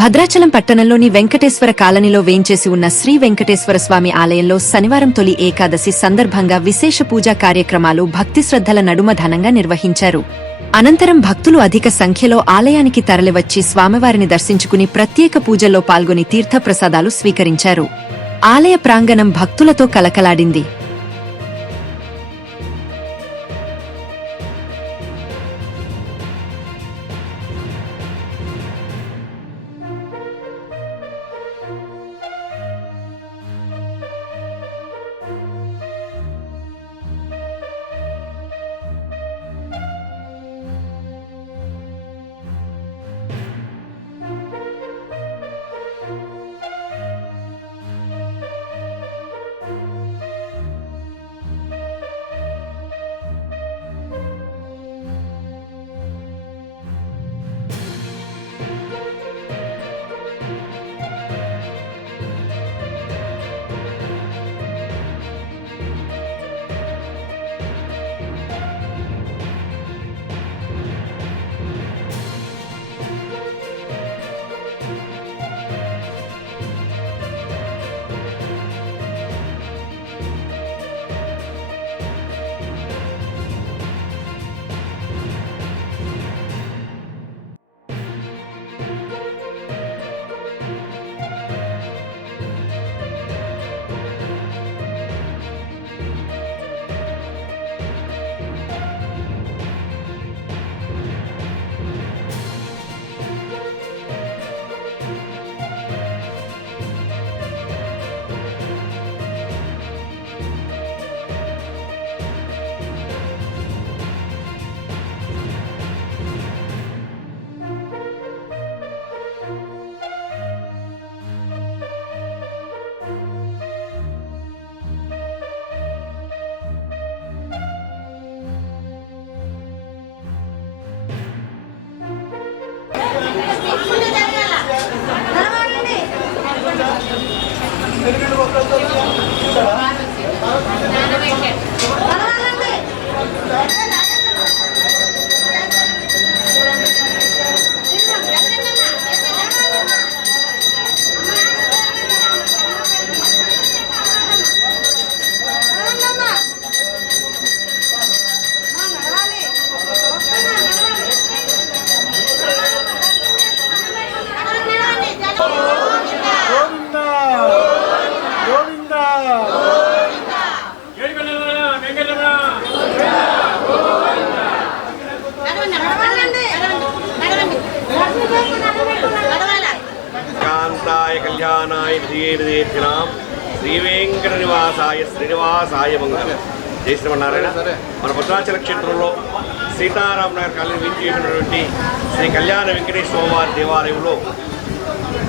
భద్రాచలం పట్టణంలోని వెంకటేశ్వర కాలనీలో వేంచేసి ఉన్న శ్రీ వెంకటేశ్వర స్వామి ఆలయంలో శనివారం తొలి ఏకాదశి సందర్భంగా విశేష పూజా కార్యక్రమాలు భక్తిశ్రద్ధల నడుమ ఘనంగా నిర్వహించారు. అనంతరం భక్తులు అధిక సంఖ్యలో ఆలయానికి తరలివచ్చి స్వామివారిని దర్శించుకుని ప్రత్యేక పూజల్లో పాల్గొని తీర్థప్రసాదాలు స్వీకరించారు. ఆలయ ప్రాంగణం భక్తులతో కలకలాడింది. కళ్యాణాయ ధీర్దేర్ధినాం శ్రీ వెంకట నివాసాయ శ్రీనివాసాయ మంగళం. జై శ్రీమన్నారాయణ. మన భద్రాచల క్షేత్రంలో సీతారామనగర్ కాలనీ విచ్చేసినటువంటి శ్రీ కళ్యాణ వెంకటేశ్వర స్వామివారి దేవాలయంలో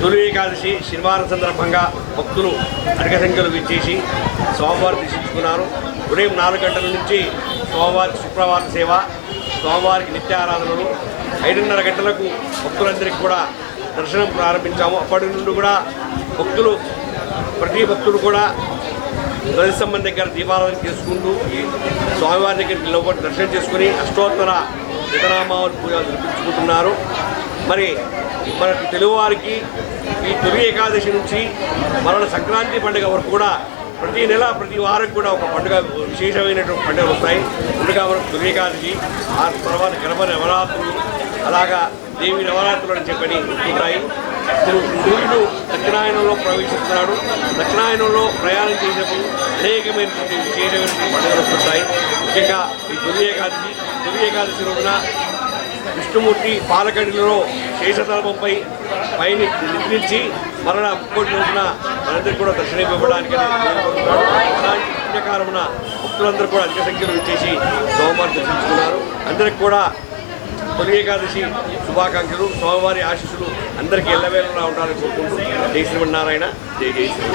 తొలి ఏకాదశి శనివారం సందర్భంగా భక్తులు అధిక సంఖ్యలో విచ్చేసి స్వామివారి దర్శించుకున్నారు. ఉదయం 4 గంటల నుంచి స్వామివారికి సుప్రభాత సేవ, స్వామివారికి నిత్యారాధనలు 5:30 గంటలకు భక్తులందరికీ కూడా దర్శనం ప్రారంభించాము. అప్పటి నుండి కూడా ప్రతి భక్తులు కూడా ధ్వజస్తంభం దగ్గర దీపారాధన చేసుకుంటూ స్వామివారి దగ్గరికి నిలబడి దర్శనం చేసుకుని అష్టోత్తర శతనామావళి పూజ జరిపించుకుంటున్నారు. మరి మన తెలుగువారికి ఈ తొలి ఏకాదశి నుంచి మరణ సంక్రాంతి పండుగ వరకు కూడా ప్రతి నెల ప్రతి వారం కూడా ఒక పండుగ, విశేషమైనటువంటి పండుగలు వస్తాయి. ముందుగా మనకు తొలి ఏకాదశి, ఆ తర్వాత గణపతి నవరాత్రులు, అలాగా దేవి నవరాత్రులు అని చెప్పని ఉంటాయి. సూర్యుడు దక్షిణాయనంలో ప్రవేశిస్తున్నాడు. దక్షిణాయనంలో ప్రయాణం చేసేప్పుడు అనేకమైనటువంటి విశేషమైనటువంటి పండుగలు వస్తుంటాయి. ముఖ్యంగా ఈ తొలి ఏకాదశి రోజున విష్ణుమూర్తి పాలకడిలో శేషతల్పంపై పైన నిద్రించి మరణ ముక్కోటి రోజున మనందరికీ కూడా దర్శనం ఇవ్వడానికి కోరుకుంటున్నాడు. అలాంటి పుణ్యకాలమున భక్తులందరూ కూడా అధిక సంఖ్యలో వచ్చేసి స్వామివారిని దర్శించుకున్నారు. అందరికి కూడా తొలి ఏకాదశి శుభాకాంక్షలు, స్వామివారి ఆశీస్సులు అందరికీ ఎల్లవేళలా ఉండాలని కోరుకుంటూ జై శ్రీమన్నారాయణ. జై జై శ్రీ.